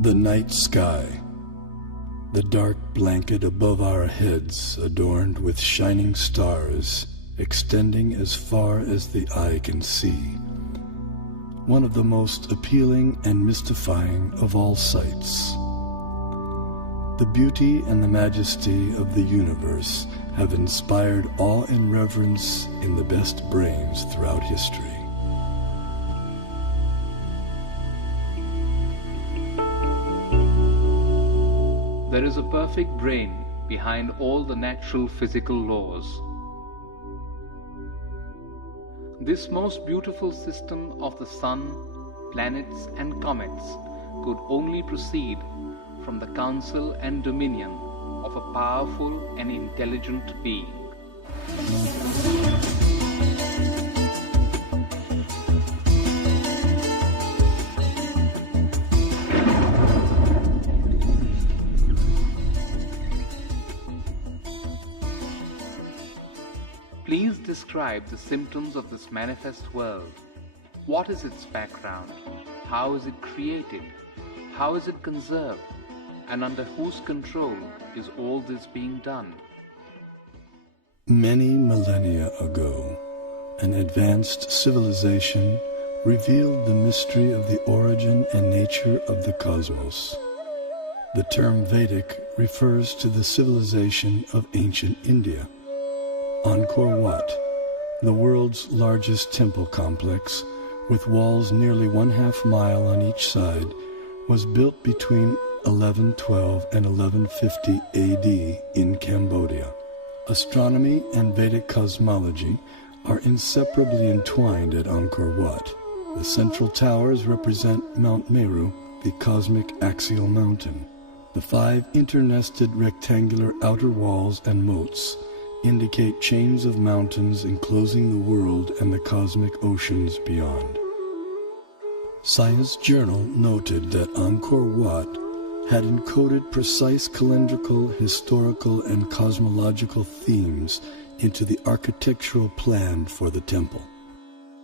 The night sky, the dark blanket above our heads adorned with shining stars extending as far as the eye can see. One of the most appealing and mystifying of all sights. The beauty and the majesty of the universe have inspired awe and reverence in the best brains throughout history. There is a perfect brain behind all the natural physical laws. This most beautiful system of the sun, planets and comets could only proceed from the counsel and dominion of a powerful and intelligent being. Please describe the symptoms of this manifest world. What is its background? How is it created? How is it conserved? And under whose control is all this being done? Many millennia ago, an advanced civilization revealed the mystery of the origin and nature of the cosmos. The term Vedic refers to the civilization of ancient India. Angkor Wat, the world's largest temple complex, with walls nearly 1/2 mile on each side, was built between 1112 and 1150 AD in Cambodia. Astronomy and Vedic cosmology are inseparably entwined at Angkor Wat. The central towers represent Mount Meru, the cosmic axial mountain. The 5 internested rectangular outer walls and moats indicate chains of mountains enclosing the world and the cosmic oceans beyond. Science Journal noted that Angkor Wat had encoded precise calendrical, historical, and cosmological themes into the architectural plan for the temple.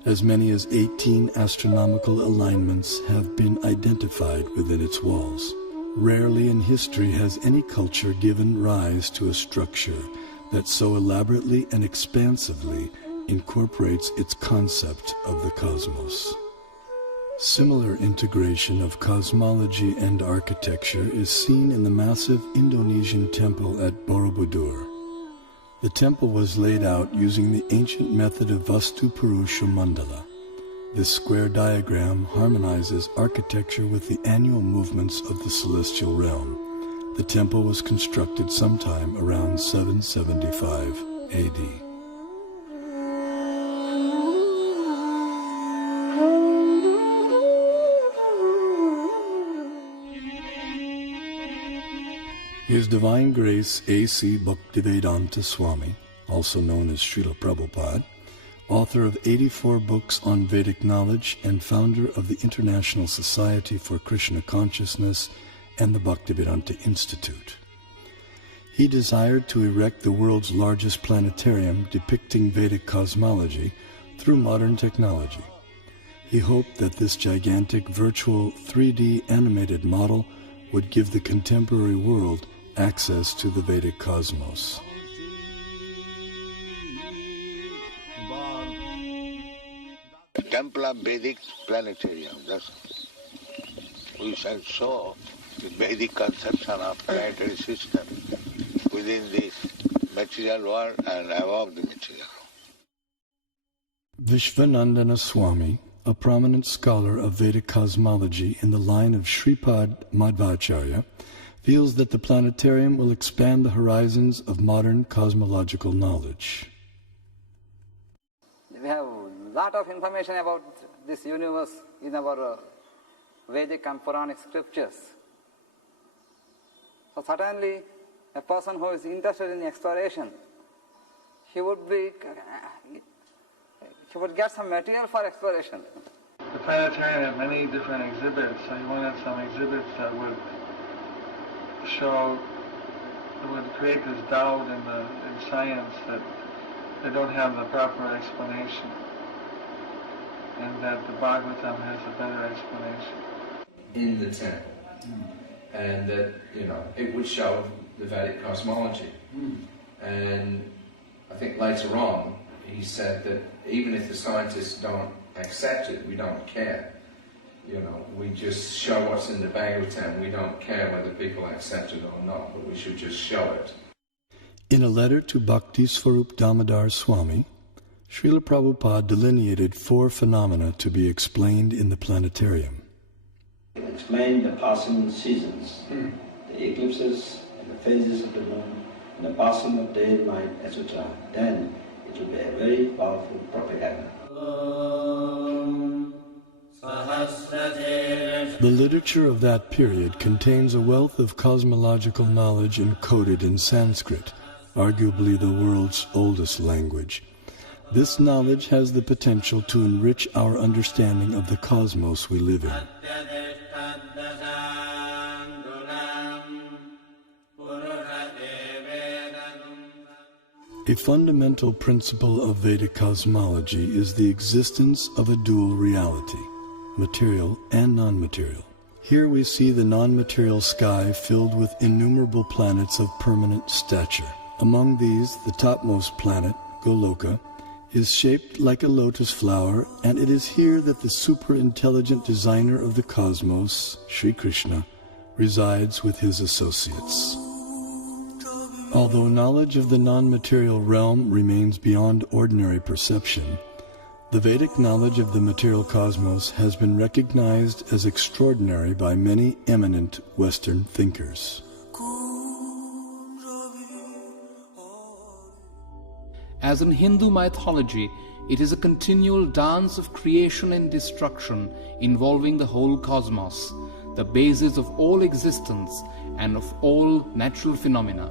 As many as 18 astronomical alignments have been identified within its walls. Rarely in history has any culture given rise to a structure that so elaborately and expansively incorporates its concept of the cosmos. Similar integration of cosmology and architecture is seen in the massive Indonesian temple at Borobudur. The temple was laid out using the ancient method of Vastu Purusha Mandala. This square diagram harmonizes architecture with the annual movements of the celestial realm. The temple was constructed sometime around 775 AD. His Divine Grace A.C. Bhaktivedanta Swami, also known as Srila Prabhupada, author of 84 books on Vedic knowledge and founder of the International Society for Krishna Consciousness and the Bhaktivedanta Institute. He desired to erect the world's largest planetarium depicting Vedic cosmology through modern technology. He hoped that this gigantic virtual 3D animated model would give the contemporary world access to the Vedic cosmos. The Temple of Vedic Planetarium, we shall show the Vedic conception of planetary system within this material world and above the material world. Vishwanandana Swami, a prominent scholar of Vedic cosmology in the line of Sripad Madhvacharya, feels that the planetarium will expand the horizons of modern cosmological knowledge. We have a lot of information about this universe in our Vedic and Puranic scriptures. So certainly a person who is interested in exploration, he would get some material for exploration. The planetarium had many different exhibits, so you wanted some exhibits that would create this doubt in science that they don't have the proper explanation, and that the Bhagavatam has a better explanation. In the temple, and that, it would show the Vedic cosmology. And I think later on he said that even if the scientists don't accept it, we don't care. We just show what's in the Bhagavatam. We don't care whether people accept it or not, but we should just show it. In a letter to Bhakti Swarup Damodar Swami, Srila Prabhupada delineated 4 phenomena to be explained in the planetarium. Explain the passing seasons, the eclipses and the phases of the moon, and the passing of day and night, etc. Then it will be a very powerful propaganda. The literature of that period contains a wealth of cosmological knowledge encoded in Sanskrit, arguably the world's oldest language. This knowledge has the potential to enrich our understanding of the cosmos we live in. A fundamental principle of Vedic cosmology is the existence of a dual reality, material and non-material. Here we see the non-material sky filled with innumerable planets of permanent stature. Among these, the topmost planet, Goloka, is shaped like a lotus flower, and it is here that the super-intelligent designer of the cosmos, Sri Krishna, resides with his associates. Although knowledge of the non-material realm remains beyond ordinary perception, the Vedic knowledge of the material cosmos has been recognized as extraordinary by many eminent Western thinkers. As in Hindu mythology, it is a continual dance of creation and destruction involving the whole cosmos, the basis of all existence and of all natural phenomena.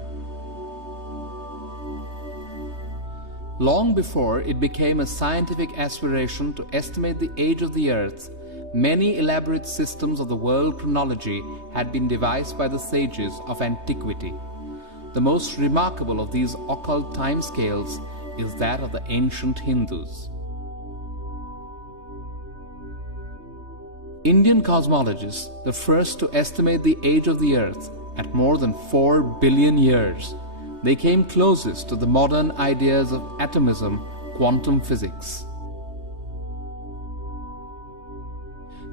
Long before it became a scientific aspiration to estimate the age of the earth, many elaborate systems of the world chronology had been devised by the sages of antiquity. The most remarkable of these occult timescales is that of the ancient Hindus. Indian cosmologists, the first to estimate the age of the earth at more than 4 billion years, they came closest to the modern ideas of atomism, quantum physics.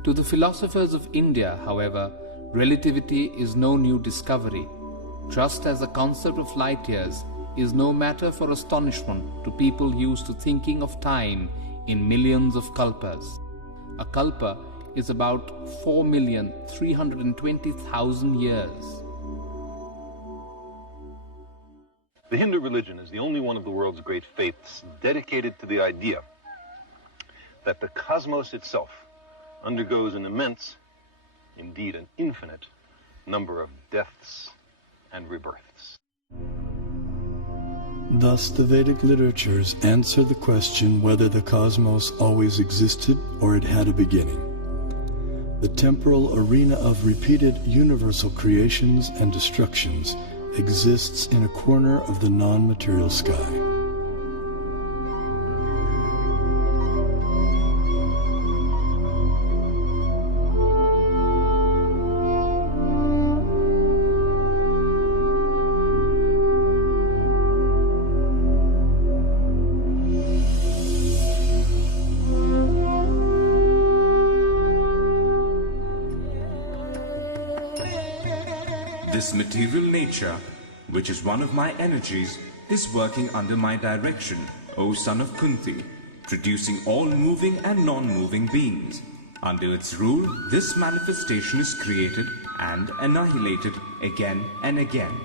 To the philosophers of India, however, relativity is no new discovery, just as the concept of light years is no matter for astonishment to people used to thinking of time in millions of kalpas. A kalpa is about 4,320,000 years. The Hindu religion is the only one of the world's great faiths dedicated to the idea that the cosmos itself undergoes an immense, indeed an infinite, number of deaths and rebirths. Thus, the Vedic literatures answer the question whether the cosmos always existed or it had a beginning. The temporal arena of repeated universal creations and destructions exists in a corner of the non-material sky. This material nature, which is one of my energies, is working under my direction, O son of Kunti, producing all moving and non-moving beings. Under its rule, this manifestation is created and annihilated again and again.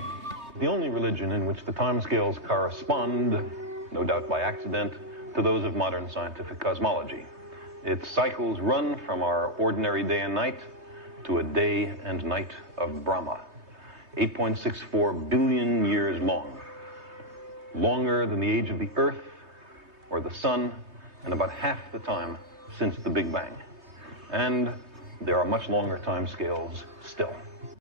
The only religion in which the timescales correspond, no doubt by accident, to those of modern scientific cosmology. Its cycles run from our ordinary day and night to a day and night of Brahma. 8.64 billion years long, longer than the age of the Earth or the Sun, and about half the time since the Big Bang. And there are much longer time scales still.